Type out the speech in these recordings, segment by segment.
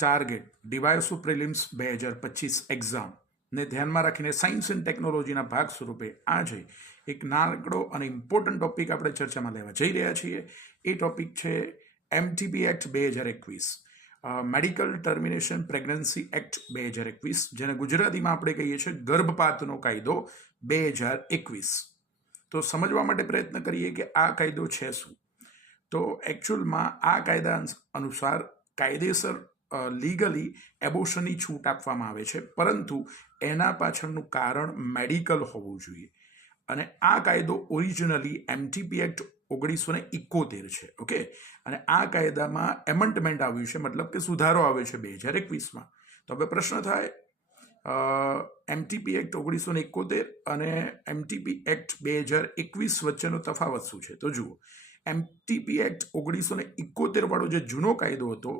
Target DYSO prelims 2025 એક્ઝામને ધ્યાનમાં રાખીને science and ટેકનોલોજીના ભાગ સ્વરૂપે આજે એક નાનકડો અને ઇમ્પોર્ટન્ટ ટોપિક આપણે ચર્ચામાં લેવા જઈ રહ્યા છીએ. એ ટોપિક છે MTP act 2021, medical termination pregnancy act 2021, જેને ગુજરાતીમાં આપણે કહીએ છીએ ગર્ભપાતનો કાયદો 2021. તો સમજવા માટે પ્રયત્ન કરીએ કે આ કાયદો છે શું. તો એકચ્યુઅલમાં આ કાયદા અનુસાર કાયદેસર લીગલી એબોર્શનની છૂટ આપવામાં આવે છે, પરંતુ એના પાછળનું કારણ મેડિકલ હોવું જોઈએ. અને આ કાયદો ઓરિજિનલી MTP એક્ટ 1971 છે. ઓકે, અને આ કાયદામાં એમેન્ડમેન્ટ આવ્યું છે, મતલબ કે સુધારો આવ્યો છે 2021માં. તો હવે પ્રશ્ન થાય, MTP એક્ટ 1971 અને MTP એક્ટ 2021 વચ્ચેનો તફાવત શું છે? તો જુઓ, MTP એક્ટ 1971 વાળો જે જૂનો કાયદો હતો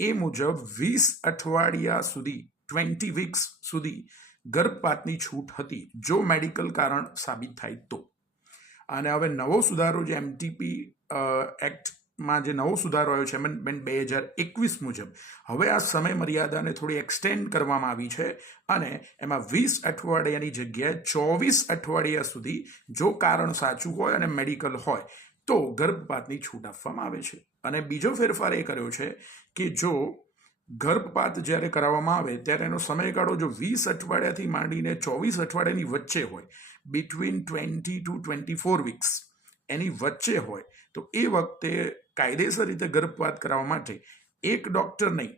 એ મુજબ 20 અઠવાડિયા સુધી 20 વીક્સ સુધી ગર્ભપાતની છૂટ હતી, જો મેડિકલ કારણ સાબિત થાય તો. અને હવે નવો સુધારો જે MTP એક્ટમાં જે નવો સુધારો આવ્યો છે એમેન્ડમેન્ટ 2021 મુજબ, હવે આ સમય મર્યાદાને થોડી એક્સટેન્ડ કરવામાં આવી છે અને એમાં 20 અઠવાડિયાની જગ્યાએ 24 અઠવાડિયા સુધી જો કારણ સાચું હોય અને મેડિકલ હોય તો ગર્ભપાતની છૂટ આપવામાં આવે છે. અને બીજો ફેરફાર એ કર્યો છે કે જો ગર્ભપાત જ્યારે કરાવવામાં આવે ત્યારે એનો સમયગાળો જો 20 અઠવાડિયાથી માંડીને 24 અઠવાડિયાની વચ્ચે હોય, બિટવીન 20 to 24 વીક્સ એની વચ્ચે હોય, તો એ વખતે કાયદેસર રીતે ગર્ભપાત કરાવવા માટે એક ડૉક્ટર નહીં,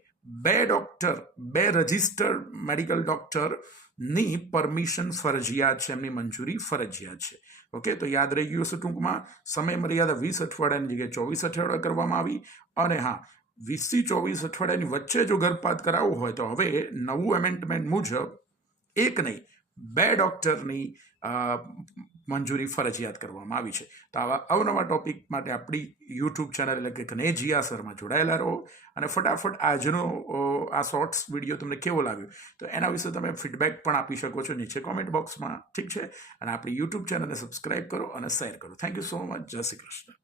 2 ડૉક્ટર, 2 રજિસ્ટર્ડ મેડિકલ ડૉક્ટરની પરમિશન ફરજિયાત છે, એમની મંજૂરી ફરજિયાત છે. ઓકે, તો યાદ રહી ગયું હશે ટૂંકમાં, સમય મર્યાદા 20 અઠવાડિયાની જગ્યાએ 24 અઠવાડિયા કરવામાં આવી. અને હા, 20 થી 24 અઠવાડિયાની વચ્ચે જો ગર્ભપાત કરાવવો હોય તો હવે નવું એમેન્ડમેન્ટ મુજબ એક નહીં, 2 ડૉક્ટરની મંજૂરી ફરજિયાત કરવામાં આવી છે. તો આવા અવનવા ટોપિક માટે આપણી યુટ્યુબ ચેનલ એટલે કે કનેજીયા સરમાં જોડાયેલા રહો. અને ફટાફટ આજનો આ શોર્ટ્સ વિડીયો તમને કેવો લાગ્યો તો એના વિશે તમે ફીડબેક પણ આપી શકો છો નીચે કોમેન્ટ બોક્સમાં. ઠીક છે, અને આપણી યુટ્યુબ ચેનલને સબસ્ક્રાઈબ કરો અને શેર કરો. Thank you so much. જય શ્રી કૃષ્ણ.